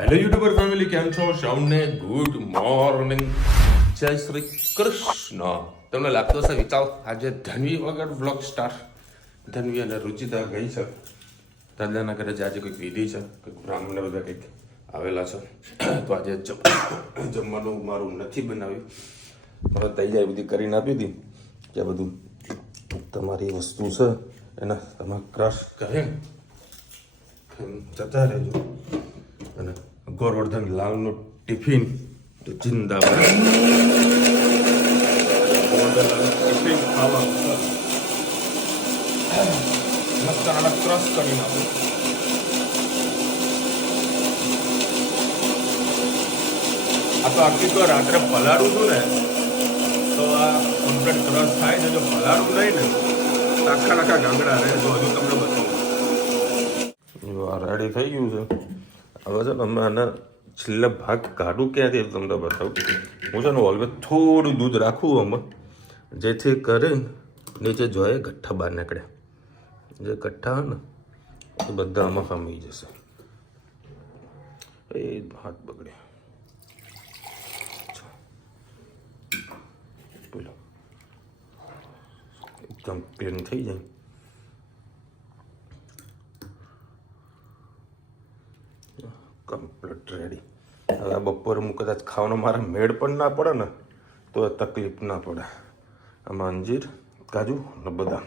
Hello YouTuber family, કેમ છો? સૌને ગુડ મોર્નિંગ, જય શ્રી કૃષ્ણ. તમને લાગતો હશે વિચાર આજે ધનવી વગર બ્લોગ સ્ટાર્ટ. ધનવી અને રુચિતા ગઈ છે દાદાના ઘરે. આજે કંઈક વિધિ છે, કંઈક બ્રાહ્મણ બધા કંઈક આવેલા છે, તો આજે જમવાનું મારું નથી બનાવ્યું. મને તૈયારી બધી કરીને આપી હતી કે બધું તમારી વસ્તુ છે એના તમે ક્રશ કરીને જતા રહેજો. અને ગોરવર્ધન લાલનું ટિફિન તો જિંદાબાદ. ગોરવર્ધન લાલનું ટિફિન ખાવાનું મસ્ત આના ક્રશ કરી નાખું. આ તો આખી તો રાત્રે પલાળું છું ને તો આ કમ્પ્લીટ ક્રશ થાય છે. જો પલાળું નહીં ને તો આખા ગાંગડા રહે. જો હજુ તમને બતાવું, આ રેડી થઈ ગયું છે. હવે છે ને અમે આના છેલ્લા ભાગ કાઢું ક્યાંથી તમને બતાવું. હું છે ને ઓલવેઝ થોડું દૂધ રાખું આમાં, જેથી કરીને નીચે જોઈએ ગઠ્ઠા બહાર નીકળ્યા. જે ગઠ્ઠા હોય ને એ બધા આમાં ફામી જશે. એ હાથ બગડ્યા. બોલો, એકદમ ક્લીન થઈ જાય. Complete ready. હવે આ બપોરે હું કદાચ ખાવાનો મારા મેળ પણ ના પડે ને તો તકલીફ ના પડે. આમાં અંજીર, કાજુ ને બદામ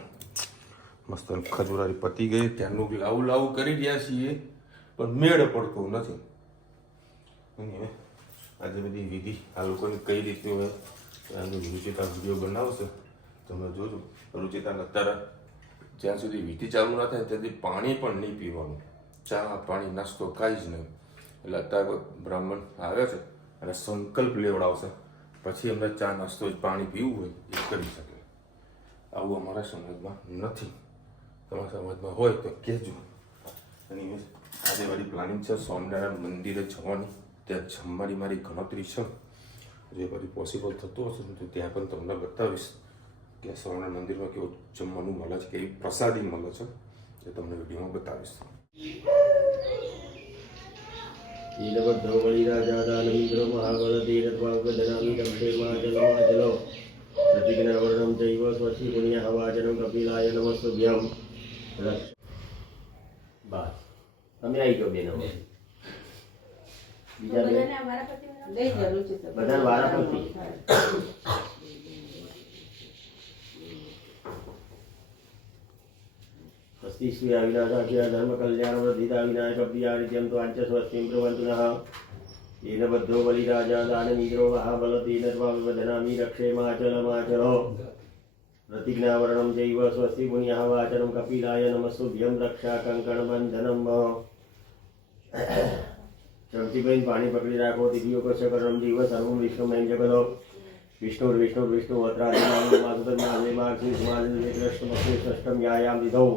મસ્ત ખજૂરારી પતી ગઈ. ત્યાંનું લાવું કરી રહ્યા છીએ પણ મેળ પડતું નથી. આજે બધી વિધિ આ લોકોની કઈ રીતની હોય. રુચિતા વિડીયો બનાવશે તમે જોજો. રુચિતાને અત્યારે જ્યાં સુધી વિધિ ચાલુ ના થાય ત્યાંથી પાણી પણ નહીં પીવાનું. ચા પાણી નાસ્તો કાંઈ જ નહીં. એટલે અત્યારે બ્રાહ્મણ આવે છે અને સંકલ્પ લેવડાવશે, પછી એમને ચા નાસ્તો જ પાણી પીવું હોય એ કરી શકે. આવું અમારા સમાજમાં નથી. તમારા સમાજમાં હોય તો કહેજો. અને આજે મારી પ્લાનિંગ છે સ્વામિનારાયણ મંદિરે જવાની. ત્યાં જમવાની મારી ગણતરી છે. જે બધી પોસિબલ થતું હશે તો ત્યાં પણ તમને બતાવીશ કે સ્વામિનારાયણ મંદિરમાં કેવું જમવાનું મળે છે, કેવી પ્રસાદી મળે છે, એ તમને વિડીયોમાં બતાવીશ. नीलभद्रो बलिराजादानमीन्द्रो महाबलधीरत्वागधनामी दक्षेमाचलो प्रतिघ्नवर्णं चैव स्वस्ति पुण्यहवाचनं कपिलाय नमस्तुभ्यं. બસ તમે આવી ગયો બેનો. બીજા બધા વારાપતિ સ્વસ્તિ અવિનાશાખ્ય ધર્મ કલ્યાણ વર્ધિતા વિનાયક પ્રિયારિત્યમ તો આંચ સ્વસ્તિમ પ્રવંતુ નઃ. येन बद्धो बलिराजा दानमीन्द्रो महाबलतीन त्वाविवदनामि रक्षेमाचलमाचलो प्रतिज्ञावरणं चैव स्वस्ति पुण्यः वाचनं कपिलाय नमस्तुभ्यं रक्षा कंकणबन्धनम्. चमचीबेन पाणी पकड़ी राखो. दिव्योपस्करणं जीव सर्वं विश्वमयं जगतो विष्णुर्विष्णुर्विष्णुवत्रादिनाममासुतन्मालेमाक्षिष्टमक्षिष्टं यायां विधौ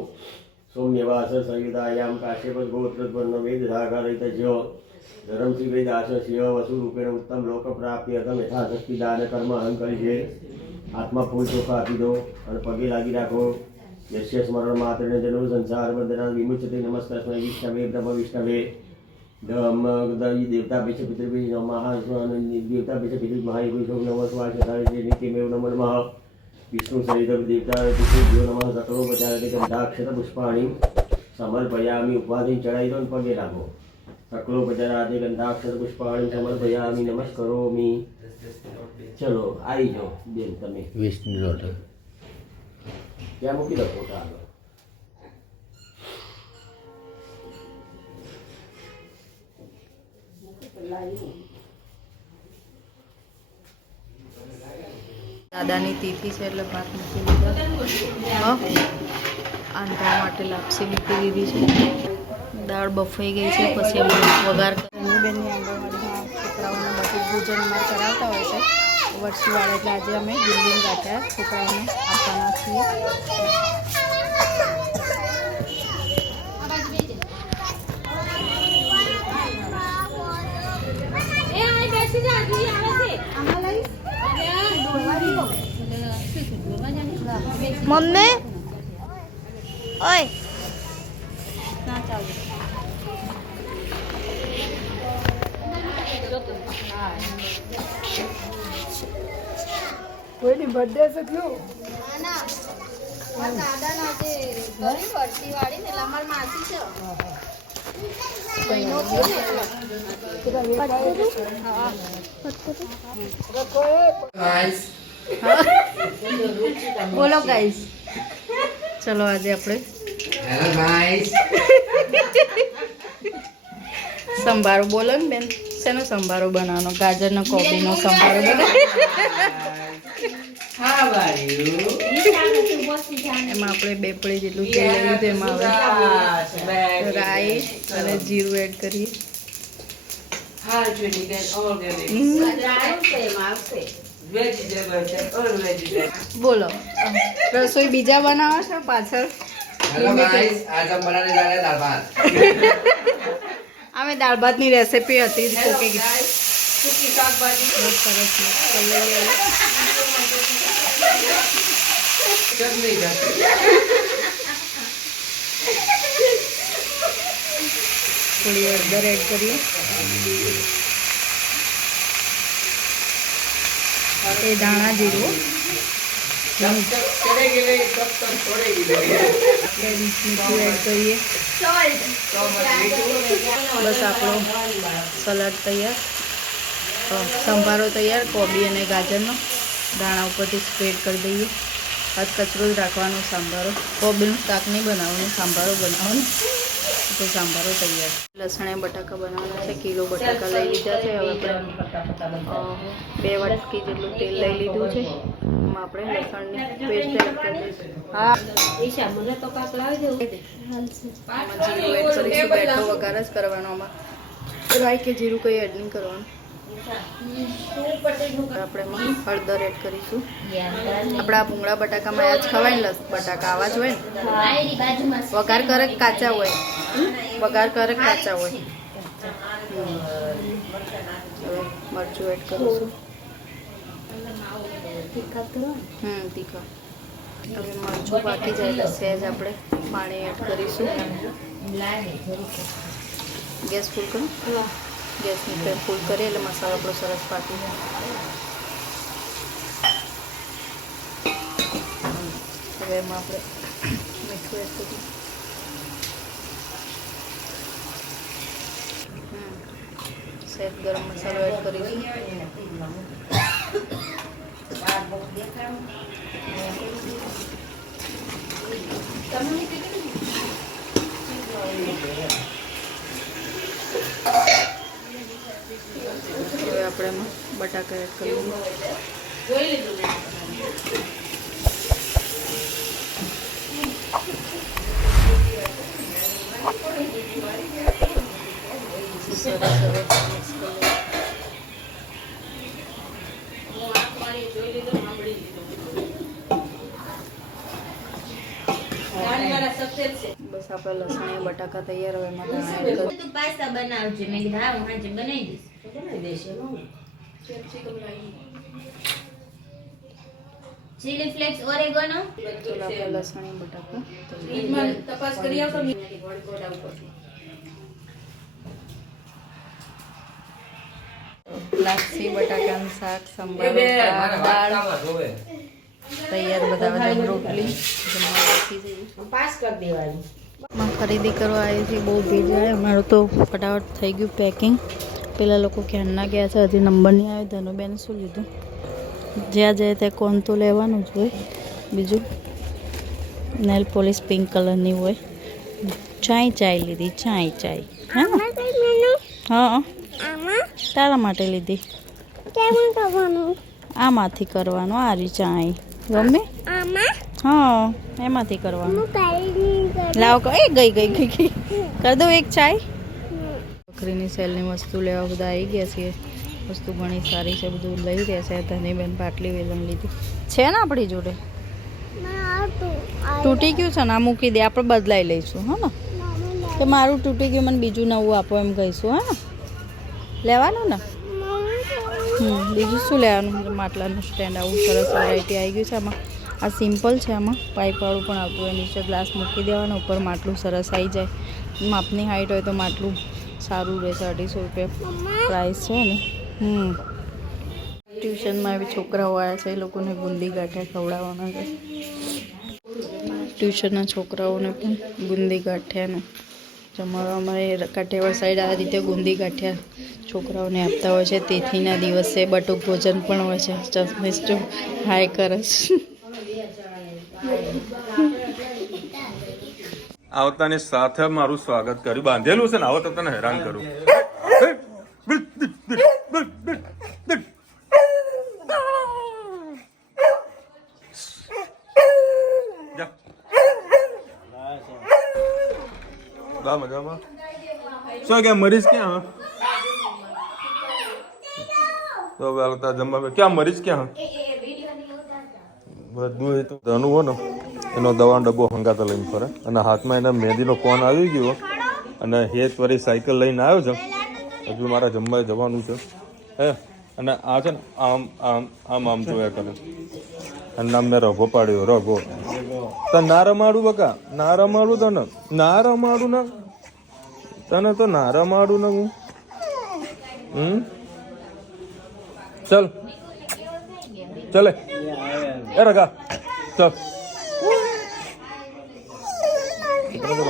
सौम्यवास संयुतायां काश्यपगोत्रद्वर्ण वेदधाकारितज्यो धर्मश्री वेदास्य वसुरूपेण उत्तम लोक प्राप्ति अतम यथाशक्ति दान कर्म अहं करिष्ये. आत्मा फूल ચોખા આપી દો અને પગે લાગી રાખો. યસ્ય સ્મરણ માત્રેણ જનો સંસાર બંધના વિમુચ્યતે. નમસ્તસ્મૈ વિષ્ણવે બ્રહ્મ વિષ્ણવે देवता पेच पितृभि देवता पेच पितृ महायुषो नमः स्वाशाय नित्यमेव नमो नमः. विष्णु सहित देवता पितृभ्यो नमः. सकलोपचारे गंधाक्षत पुष्पाणि समर्पयामि. उपाधि चढ़ाई दो पगे लागो. सकलोपचारादि गंधाक्षत पुष्पाणि समर्पयामि. नमस्करोमि. चलो आई जाओ बेन तमे विष्णु रोड क्या मूकी दो फोटा આગળ. દાદાની તિથિ છે એટલે ભાત મૂકી દીધા. આંધા માટે લાપસી મૂકી દીધી છે. દાળ બફાઈ ગઈ છે. પછી અમે વઘાર બેનની આંગણવાડીમાં છોકરાઓને બધું ભોજન અમારે કરાવતા હોય છે વર્ષીવાળા. એટલે આજે અમે બિલ્ડિંગ ગાંઠ્યા છોકરાઓને આપવાના છીએ. મમ્મી ઓય ના ચાલુ. કોઈની બર્થડે છે કયો ના મારા દાદાના જે ઘણી ભરતી વાળી ને એટલે અમારી માસી છે બહેનો છે ને એટલે. બોલો ગાઈસ, ચલો આજે આપણે હેલો ગાઈસ સંભારો બોલો ને બેન, શેનો સંભારો બનાવવાનો? ગાજરનો કોબીનો સંભારો બનાવ. હાઉ આર યુ એમાં આપણે 2 પડી જેટલું તેલ લઈ લીધું, એમાં હવે રાઈ અને જીરું એડ કરીએ. organic vegetables and all vegetables. બોલો, રસોઈ બીજા બનાવો છો પાછળ? हेलो गाइस आज हम बनाने जा रहे हैं दाल भात અમે દાળ ભાતની રેસીપી હતી हेलो કોકે गाइस सूखी शाक भाजी સરસ mix કરી લઈએ હવે. चटनी करते થોડી હળદર એડ કરીએ, એ દાણા જીરું, जब तक चलेगी नहीं तब तक छोड़ेगी नहीं આપણે મીઠું એડ કરીએ. तो मत मीठू બસ આપણો સલાડ તૈયાર, સંભારો તૈયાર. કોબી અને ગાજરનો દાણા ઉપરથી સ્પ્રેડ કરી દઈએ. આજ કચરો જ રાખવાનો સંભારો, કોબીનું શાક નહીં બનાવવાનું, સંભારો બનાવવાનો. તો સંભારો તૈયાર. લસણ અને બટાકા બનાવવાના છે. કિલો બટાકા લઈ લીધા છે. હવે આપણે 2 વાટકી જેટલું તેલ લઈ લીધું છે. એમાં આપણે લસણની પેસ્ટ એડ કરી દઈશું. હા, એમાં જીરું એડ કરીશું. બેઠો વઘાર જ કરવાનો. આમાં રાઈ કે જીરું કંઈ એડ નહીં કરવાનું. આપણે એમાં હળદર એડ કરીશું. આપણા ભૂંગળા બટાકામાં આ જ ખવાય ને, બટાકા આવા જ હોય ને. વઘાર કરે કે કાચા હોય? વઘાર કરે કે કાચા હોય? હવે મરચું એડ કરીશું. તીખા. હવે મરચું પાકી જાય એટલે સહેજ આપણે પાણી એડ કરીશું. ગેસ ફૂલ કરો. ગેસની ફ્લેમ ફૂલ કરીએ એટલે મસાલો આપણો સરસ પાકી જાય. હવે એમાં આપણે મીઠું એડ કરીએ. સહેજ ગરમ મસાલો એડ કરીશું. હવે આપણે એમાં બટાકા એડ કરીશું. સરસ હવે મિક્સ કરીએ. બસ આપણે લસણ અને બટાકા તૈયાર. હવે એમાં દાણા એડ કરીએ. તું પાસ્તા બનાવજે. મેં કીધું હા હું આજે બનાવી દઈશ. ચીલી ફ્લેક્સ ઓરેગોનો તો આપણે લસણ અને બટાકા તપાસ કરી આવતો. લાપસી, બટાકાનું શાક, સંભારો, દાળ તૈયાર. બધા રોટલી જમવા બેસી જઈએ. પાસ કરી દેવાની. માં ખરીદી કરવા આવી છે. બહુ ભીડ જાય. અમારું તો ફટાફટ થઈ ગયું પેકિંગ. પેલા લોકો ક્યારના ગયા છે, હજી નંબર નહીં આવ્યો. ધનુબેન શું લીધું? જ્યાં જાય ત્યાં કોણ તો લેવાનું જ હોય. બીજું નેલ પોલિશ પિંક કલરની હોય. ચાય લીધી. ચાય હા તારા માટે લીધી. આમાંથી કરવાનું. આ રી ચાય ગમે? હા એમાંથી કરવાનું. લાવ ગઈ કરી દઉં એક ચાય. બકરીની સેલની વસ્તુ લેવા બધા આવી ગયા છીએ. વસ્તુ ઘણી સારી છે, બધું લઈ રહ્યા છે. ધનીબેન પાટલી વેલણ લીધી છે ને આપણી જોડે. તૂટી ગયું છે ને, આ મૂકી દે, આપણે બદલાઈ લઈશું. હા ને, તો મારું તૂટી ગયું, મને બીજું નવું આપો એમ કહીશું. હા ને, લેવાનું ને. બીજું શું લેવાનું? માટલાનું સ્ટેન્ડ આવું સરસ વેરાયટી આવી ગયું છે. આમાં આ સિમ્પલ છે. આમાં પાઇપવાળું પણ આવતું હોય. નીચે ગ્લાસ મૂકી દેવાનું, ઉપર માટલું સરસ આવી જાય. માપની હાઈટ હોય તો માટલું સારું રહેશે. 250 રૂપિયા પ્રાઇસ છે ને. ટ્યુશનમાં બી છોકરાઓ આવ્યા છે, એ લોકોને બુંદી ગાંઠિયા ખવડાવવાના છે. ટ્યુશનના છોકરાઓને પણ બુંદી ગાંઠિયાનું જમાડવામાં એ કાઠિયાવાડ સાઈડ આ રીતે બુંદી ગાંઠિયા છોકરાઓને આપતા હોય છે. તિથિના દિવસે બટુક ભોજન પણ હોય છે. ચશ્મીશ જો હાય કરસ. આવતાની સાથે મારું સ્વાગત કર્યું. બાંધેલું છે ને, આવો તો તને હેરાન કરું. મજામાં શું ક્યાં મરીશ ક્યાં? તો આવતા જમવા ક્યાં મરીશ ક્યાં? બધું એ તો ધનું હો ને એનો દવાનો ડબ્બો હંગાતો લઈને ફરે, અને હાથમાં એના મહેંદીનો ફોન આવી ગયો, અને હેત વળી સાયકલ લઈને આવ્યો છે. હજુ મારા જમવા જવાનું છે હે, અને આ છે ને આમ આમ આમ આમ જોયા કરે, અને નામ મેં રઘો પાડ્યો. રઘો તો ના રમાડું બકા, ના રમાડું તને, ના રમાડું ને તને, તો ના રમાડું ને હું. ચલ ચલે એ રગા ચલ.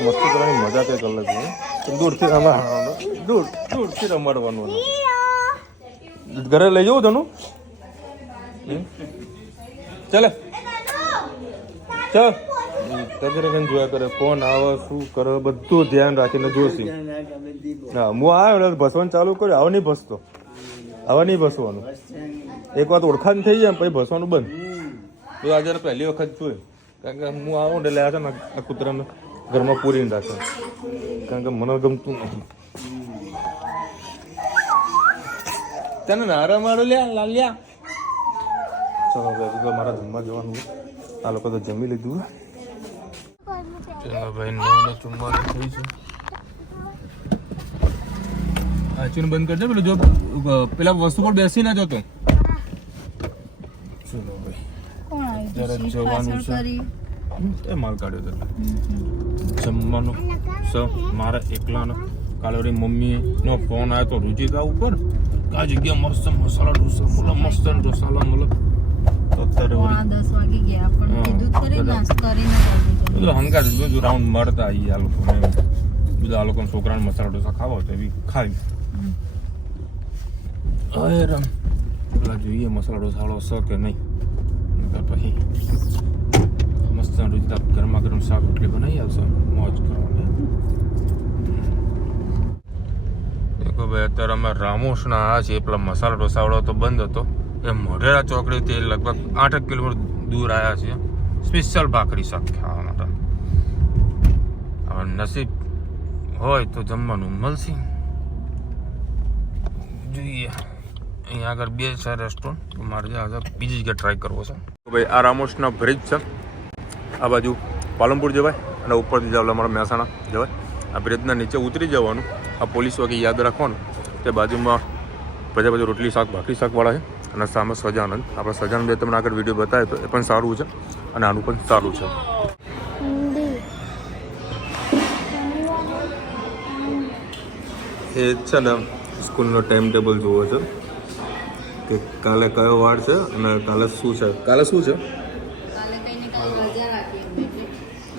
મસ્તી કરવાની મજા કઈ અલગ છે. દૂરથી દૂરથી રમાડવાનું. ઘરે લઈ જવું તનું? ચાલે ચાલ. જોયા કરે, ફોન આવે શું કરે બધું ધ્યાન રાખીને જોશી. હા હું આવ્યો ભસવાનું ચાલુ કર્યું. આવા નહીં ભસતો, આવા નહીં ભસવાનું. એક વાત ઓળખાણ થઈ જાય પછી ભસવાનું બંધ. તો આજે પહેલી વખત જોયું, કારણ કે હું આવું એટલે આ છે ને આ કૂતરાને ઘરમાં પૂરીને રાખે, કારણ કે મને ગમતું નથી. તને નારા મારો લ્યા લાલ્યા. ચલો તો મારા જમવા જવાનું. આ લોકો તો જમી લીધું. ચલો ભાઈ 9:44 થઈ છે. આચુને બંધ કરજો પેલું, જો પેલા વસ્તુ પર બેસી ના જતો. ચલો ભાઈ ત્યારે જવાનું છે. એ માલ કાઢ્યો હતો જમવાનું છે મારા એકલાનો. કાલે વળી મમ્મીનો ફોન આવ્યો તો રુચિતા ઉપર, આ જગ્યા મસ્ત મસાલા ઢોસા મળે, મસ્ત ઢોસાલા મળે. અત્યારે 10 વાગી ગયા પણ કીધું ખરી નાસ્તો કરીને બધું હંકાર બધું રાઉન્ડ મળતા આવી આ લોકોને. બધા આ લોકોને છોકરાને મસાલા ઢોસા ખાવા તો એવી ખાઈ. અરે રામ પેલા જોઈએ મસાલા ઢોસાવાળો છે કે નહીં. પછી મસ્ત રુચિતા ગરમા ગરમ શાક રોટલી બનાવી આવશે, મોજ કરવાની. દેખો ભાઈ અત્યારે અમે રામોશના આ છે. પેલા મસાલા ઢોસાવાળો તો બંધ હતો. એ મોઢેરા ચોકડીથી લગભગ 8 કિલોમીટર દૂર આવ્યા છીએ સ્પેશિયલ ભાખરી શાક ખાવા માટે. હવે નસીબ હોય તો જમવાનું મળશે. જોઈએ અહીંયા આગળ 2 છે રેસ્ટોરન્ટ, મારે આજે બીજી જગ્યાએ ટ્રાય કરવો છે. ભાઈ આ રામોશના બ્રિજ છે. આ બાજુ પાલનપુર જવાય અને ઉપરથી જાવ અમારા મહેસાણા જવાય. આ બ્રિજના નીચે ઉતરી જવાનું. આ પોલીસ વાગે યાદ રાખવાનું. તે બાજુમાં પ્રજાપતિ રોટલી શાક ભાખરી શાકવાળા છે, અને સામે સજાનંદ. આપણે સજાનંદ તમને આગળ વિડીયો બતાવે તો એ પણ સારું છે, અને આનું પણ સારું છે. એ છે ને સ્કૂલનો ટાઈમ ટેબલ જોવો છે કે કાલે કયો વાર છે અને કાલે શું છે. કાલે શું છે?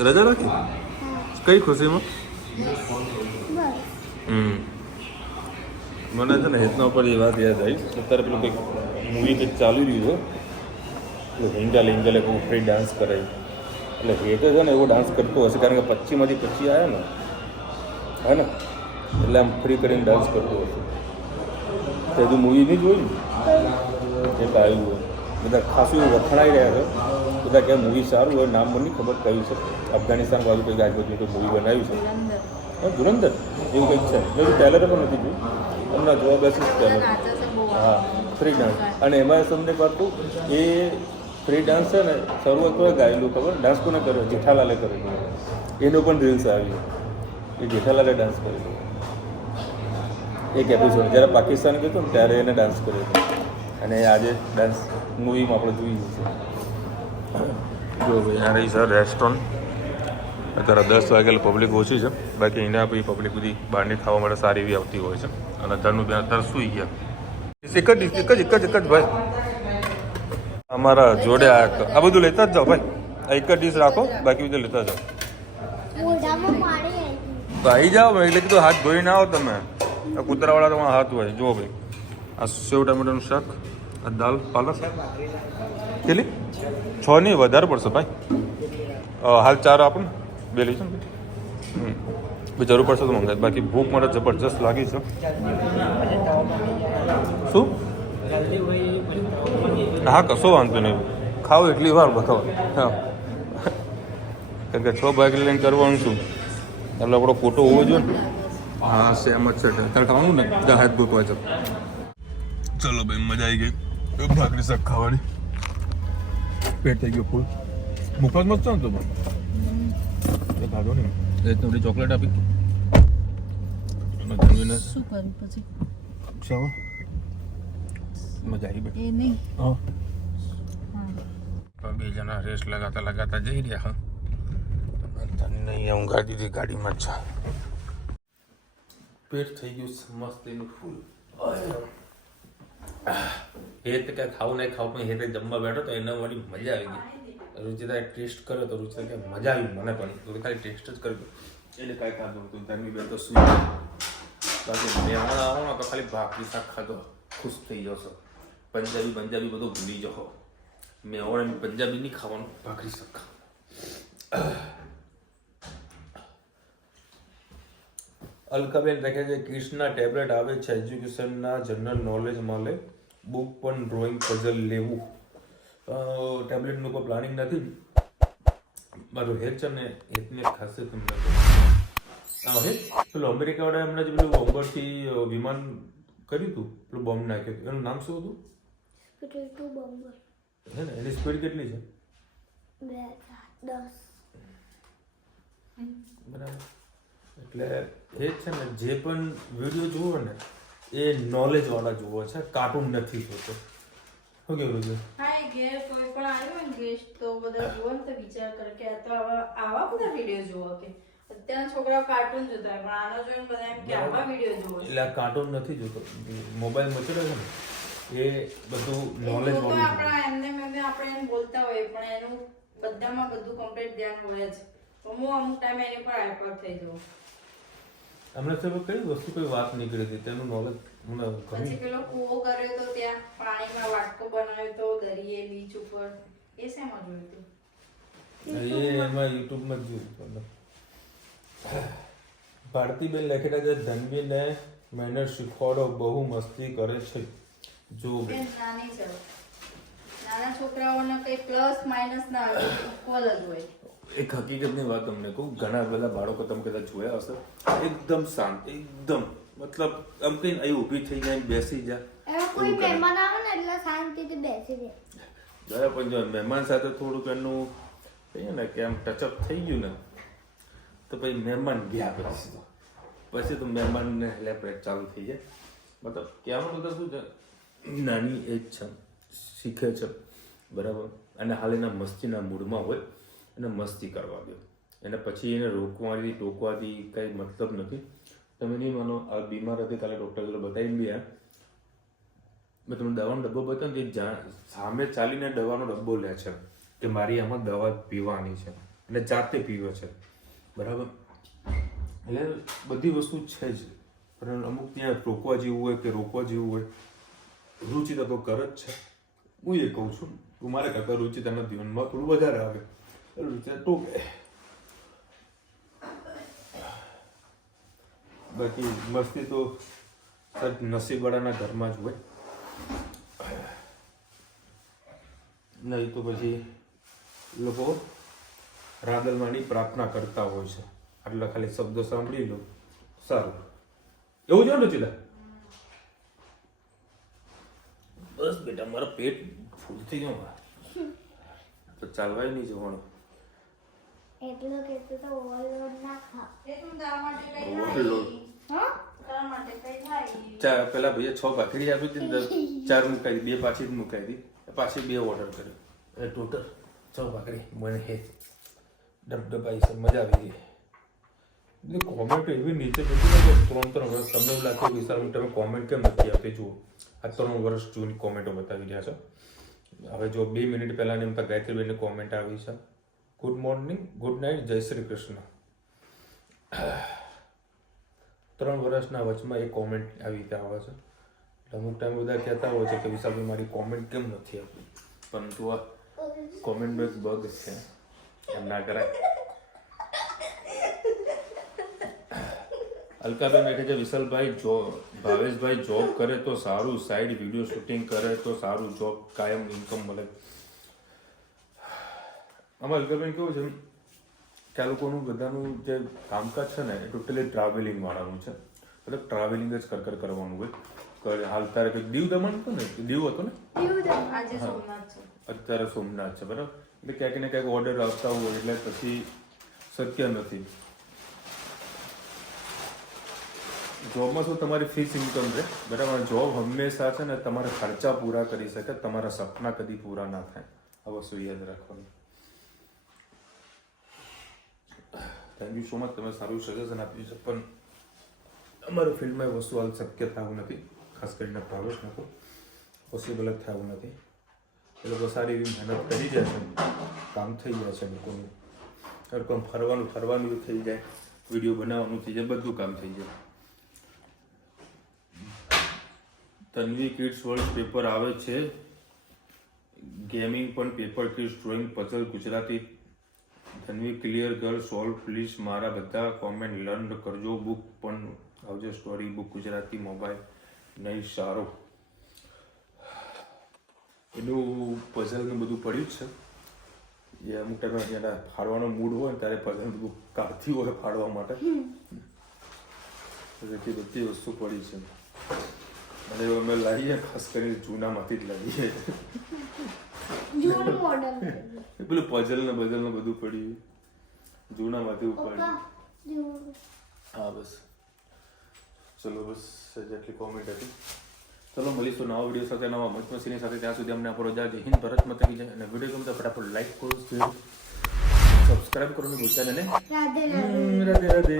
રજા રાખી? કઈ ખુશીમાં? મને છે ને હેતના ઉપર એ વાત યાદ આવી. અત્યારે પેલું કંઈક મૂવી કંઈક ચાલી રહ્યું છે, હિંગાલે હિંગાલે કોઈ ફ્રી ડાન્સ કરાય. એટલે હેતે છે ને એવો ડાન્સ કરતો હશે, કારણ કે 25માંથી 25 આવ્યા ને, હે ને, એટલે આમ ફ્રી કરીને ડાન્સ કરતો હશે. તો હજુ મૂવી નહીં જોયું ને, એક આવ્યું હોય. બધા ખાસું વખણાઈ રહ્યા છે. બધા ક્યાં મૂવી સારું હોય, નામ મને નહીં ખબર કયું છે. અફઘાનિસ્તાન બાજુ કંઈક આજુબાજુ કોઈ મૂવી બનાવ્યું છે. હા ધુરંધર એવું કંઈક છે. મેં ટેલર પણ નથી જોયું, હમણાં જોવા બેસીશ ટેલર. હા ફ્રી ડાન્સ. અને એમાં તમને વાત કહું, એ ફ્રી ડાન્સ છે ને શરૂઆત કોઈ ગાયેલું ખબર? ડાન્સ કોને કર્યો? જેઠાલાલે કરેલો. એનો પણ રીલ્સ આવી. એ જેઠાલાલે ડાન્સ કરેલો એક એપિસોડ. જ્યારે પાકિસ્તાન ગયો હતો ને ત્યારે એને ડાન્સ કર્યો હતો, અને આજે ડાન્સ મૂવીમાં આપણે જોઈએ છીએ. જો ભાઈ આ રહી સર રેસ્ટોરન્ટ. અત્યારે 10 વાગેલા પબ્લિક ઓછી છે, બાકી એના પછી પબ્લિક બધી બહારની ખાવા માટે સારી એવી આવતી હોય છે. અને ધનુ બેન અત્યારે સૂઈ ગયા. એક જ ભાઈ અમારા જોડે આ બધું લેતા જ જાઓ ભાઈ. આ એક જ ડીશ રાખો, બાકી બધું લેતા જાઓ. ભાઈ જાઓ એટલે કીધું હાથ ધોઈને આવો તમે. આ કૂતરાવાળા તમારા હાથ હોય. જુઓ ભાઈ, આ સેવ ટામેટાનું શાક, આ દાલ પાલક. કેટલી? 6 નહીં, વધારે પડશે ભાઈ. હાલ 4 આપો ને, 2 લઈશું ને. જરૂર પડશે તો મંગાય. બાકી ભૂખ મને જબરજસ્ત લાગી છે. શું? હા, કશો વાંધો નહીં. ખાઓ એટલી વાર બતાવો. હા, કારણ કે 6 ભાગ લઈને કરવાનું છું એટલે આપણો ફોટો હોવો જોઈએ ને. હા, સેમ જ છે. તારે ખાવાનું ને, હાથ ધોવા છે. ચલો ભાઈ, મજા આવી ગઈ ભાખરી શાક ખાવાની. પેટ થઈ ગયો ફૂલ. મુકવા જ મત છે ને તો ભાઈ ખાધો ને. થોડી ચોકલેટ આપી અને શું કર્યું પછી? શાવા મજા આવી ભાઈ. એ નહીં. હા, બે જણા રેસ લગાતા જઈ રહ્યા. નહીં ઊંઘા દીધી ગાડીમાં જ. પેટ થઈ ગયું મસ્ત એનું ફૂલ. હેત કે ખાવું નહીં ખાવું, પણ હેતે જમવા બેઠો તો એના વાળી મજા આવી ગઈ. રુચિતાએ ટેસ્ટ કર્યો તો રુચિતા કે મજા આવી મને પણ. તો ખાલી ટેસ્ટ જ કર્યો એટલે કાંઈ ખાધું હતું. ધર્મી બેન તો શું બાકી મહેમાન આવો તો ખાલી ભાખરી શાક ખાધો ખુશ થઈ જશો. પંજાબી બધું ભૂલી જશો. મહેમાન પંજાબી નહીં ખાવાનું, ભાખરી શાક. અલકાબેન લખે છે કિડ્સના ટેબ્લેટ આવે છે, એજ્યુકેશનના જનરલ નોલેજ મળે, બુક પણ ડ્રોઈંગ પઝલ લેવું. ટેબ્લેટનું કોઈ પ્લાનિંગ નથી. મારું હેત છે ને હેતને ખાસે તમને પેલું અમેરિકાવાળા એમણે જે પેલું બોમ્બરથી વિમાન કર્યું હતું, પેલું બોમ્બ નાખ્યું હતું, એનું નામ શું હતું? હે ને, એની સ્પીડ કેટલી છે? 10. બરાબર. એટલે એ છે ને જે પણ વિડીયો જુઓ ને એ નોલેજ વાળા જુઓ છે, કાર્ટૂન નથી જોતો. શું કેવું છે? હા, એ ઘેર કોઈ પણ આવ્યો ને ગેસ્ટ તો બધા જુઓ ને તો વિચાર કરે કે આ તો આવા બધા વિડીયો જુઓ કે અત્યારના છોકરાઓ કાર્ટૂન જોતા હોય, પણ આનો જોઈને બધા એમ કે આવા વિડીયો જુઓ. એટલે આ કાર્ટૂન નથી જોતો, મોબાઈલ મચડે છે ને એ બધું નોલેજ વાળું. આપણા એમને આપણે એમ બોલતા હોય પણ એનું બધામાં બધું કમ્પ્લીટ ધ્યાન હોય જ. તો હું અમુક ટાઈમે એની પર હાઈપર થઈ જાઉં. હમણાં તો કઈ વસ્તુ કોઈ વાત નીકળી હતી તેનું નોલેજ મને પછી પેલો કૂવો કર્યો તો ત્યાં પાણીમાં વાટકો બનાવ્યો તો દરિયે બીચ ઉપર, એ શેમાં જોયું હતું? એમાં યુટ્યુબમાં જ જોયું. ભારતીબેન લખેલા છે ધનવીને મેનર શીખવાડો, બહુ મસ્તી કરે છે. જો નાની છે, નાના છોકરાઓને કઈ પ્લસ માઇનસ ના હોય, ઇક્વલ જ હોય. એક હકીકતની વાત તમને કહું, ઘણા બધા બાળકો તમે કદાચ જોયા હશે, એકદમ શાંત, એકદમ મતલબ આમ કઈ અહીં ઊભી થઈ જાય, બેસી જાય. કોઈ મહેમાન આવે ને એટલે શાંતિથી બેસી જાય. બરાબર. પણ જો મહેમાન સાથે થોડુંક એનું કહીએ ને કે આમ ટચઅપ થઈ ગયું ને તો પછી મહેમાન ગયા પછી તો મહેમાનને લેપરેટ ચાલુ થઈ જાય. મતલબ કહેવાનું બધા શું છે, નાની એજ છે, શીખે છે, બરાબર. અને હાલ એના મસ્તીના મૂડમાં હોય એને મસ્તી કરવા દો. એને પછી એને રોકવાથી ટોકવાથી કંઈ મતલબ નથી. તમે નહીં માનો, આ બીમાર હતી કાલે ડૉક્ટર જોડે બતાવીને બી મેં તમને દવાનો ડબ્બો બતાવ્યો ને, સામે ચાલીને દવાનો ડબ્બો લે છે કે મારી આમાં દવા પીવાની છે અને જાતે પીવે છે, બરાબર. એટલે બધી વસ્તુ છે જ, પણ અમુક ત્યાં રોકવા જેવું હોય કે રોકવા જેવું હોય. રુચિતા તો કરે જ છે. હું એ કહું છું, તું મારે કરતાં રુચિતાના જીવનમાં થોડું વધારે આવે. રુચિતા ટોકે, બાકી મસ્તી તો નસીબવાળાના ઘરમાં જ હોય. નહીં તો પછી લોકો રાંદલમાંની પ્રાર્થના કરતા હોય છે. આટલા ખાલી શબ્દો સાંભળી લો, સારું. એવું છે ને રુચિતા? બસ બેટા, મારા પેટ ફૂલ થઈ ગયું, તો ચાલવાય નહીં જવાનું. એટલો કે તો ઓવરલોડ ના ખા. એ તું તારા માટે કઈ ઓવરલોડ. હા? તારા માટે કઈ થાય? પેલા ભાઈએ 6 ભાખરી આપી હતી ને, 4 મુકાઈ દી, 2 પાછી જ મુકાઈ દી, પાછી 2 ઓર્ડર કર્યો, એટલે ટોટલ 6 ભાખરી મને હે ડબડબાઈ છે. મજા આવી ગઈ. કોમેન્ટ એવી નીચે જતી ને કે 3 વર્ષ તમને એવું લાગે વિશાલ તમે કોમેન્ટ કેમ નથી આપતી? જુઓ આ 3 વર્ષ જૂની કોમેન્ટો બતાવી રહ્યા છે. હવે જો 2 મિનિટ પહેલાની એમ ગાયત્રીબેનની કોમેન્ટ આવી છે, ગુડ મોર્નિંગ, ગુડ નાઇટ, જય શ્રી કૃષ્ણ. 3 વર્ષના વચમાં એ કોમેન્ટ આવી રીતે આવે છે. અમુક ટાઈમ બધા કહેતા હોય છે કે વિશાલભાઈ મારી કોમેન્ટ કેમ નથી આપી, પરંતુ આ કોમેન્ટ એક બગ છે, એમ ના કરાય. અલકાબેન કહે છે વિશાલભાઈ ભાવેશભાઈ જોબ કરે તો સારું, સાઈડ વિડીયો શૂટિંગ કરે તો સારું, જોબ કાયમ ઇન્કમ મળે. આમાં અલકાબેન કેવું છે કે આ લોકોનું બધાનું જે કામકાજ છે ને એ ટોટલી ટ્રાવેલિંગ વાળાનું છે. મતલબ ટ્રાવેલિંગ જ કરવાનું હોય. હાલ તારે કંઈક દીવ દમણ હતું ને, દીવ હતો ને, અત્યારે સોમનાથ છે, બરાબર. એટલે ક્યાંક ને ક્યાંક ઓર્ડર આવતા હોય એટલે પછી શક્ય નથી. જોબમાં શું તમારી ફિક્સ ઇન્કમ છે, બરાબર. જોબ હંમેશા છે ને તમારા ખર્ચા પૂરા કરી શકે, તમારા સપના કદી પૂરા ના થાય. આ વસ્તુ યાદ રાખવાનું. થેન્ક યુ સો મચ, તમે સારું સજેશન આપ્યું છે, પણ અમારા ફિલ્ડમાં એ વસ્તુ હાલ શક્ય થવું નથી. ખાસ કરીને ભાવેશ નાખો પોસિબલ જ થવું નથી. એ લોકો સારી એવી મહેનત કરી જાય છે, કામ થઈ જાય છે લોકોનું. કોઈ ફરવાનું થઈ જાય, વિડીયો બનાવવાનું થઈ જાય, બધું કામ થઈ જાય. તન્વી કિડ્સ વર્લ્ડ પેપર આવે છે, ગેમિંગ પણ paper, kids drawing, puzzle, Gujarati. Tanvi clear girl solve please. મારા બધા કોમેન્ટ લર્ન કરજો. બુક પણ આવજો, સ્ટોરી બુક ગુજરાતી, મોબાઈલ નહીં સારો. એનું પઝલનું બધું પડ્યું જ છે. એ અમુક ટાઈમે જ્યારે ફાડવાનો મૂડ હોય ને ત્યારે પઝલ બધું કાઢતી હોય ફાડવા માટે. બધી વસ્તુ પડી છે અને અમે લાવીએ ખાસ કરીને જૂનામાંથી જ લાવીએ. પેલું પઝલ ને બધું પડ્યું જૂનામાંથી ઉપાડ્યું. હા બસ ચલો, બસ જેટલી કોમેન્ટ હતી. ચલો મળીશું નવા વિડીયો સાથે, નવા મત મસીની સાથે. ત્યાં સુધી અમને આપણો જય હિન્દ, ભારત માતા કી જય. અને વિડીયો ગમતા ફટાફટ લાઈક કરો, સબસ્ક્રાઇબ કરવાનું ભૂલતા નહીં. રાધે રાધે.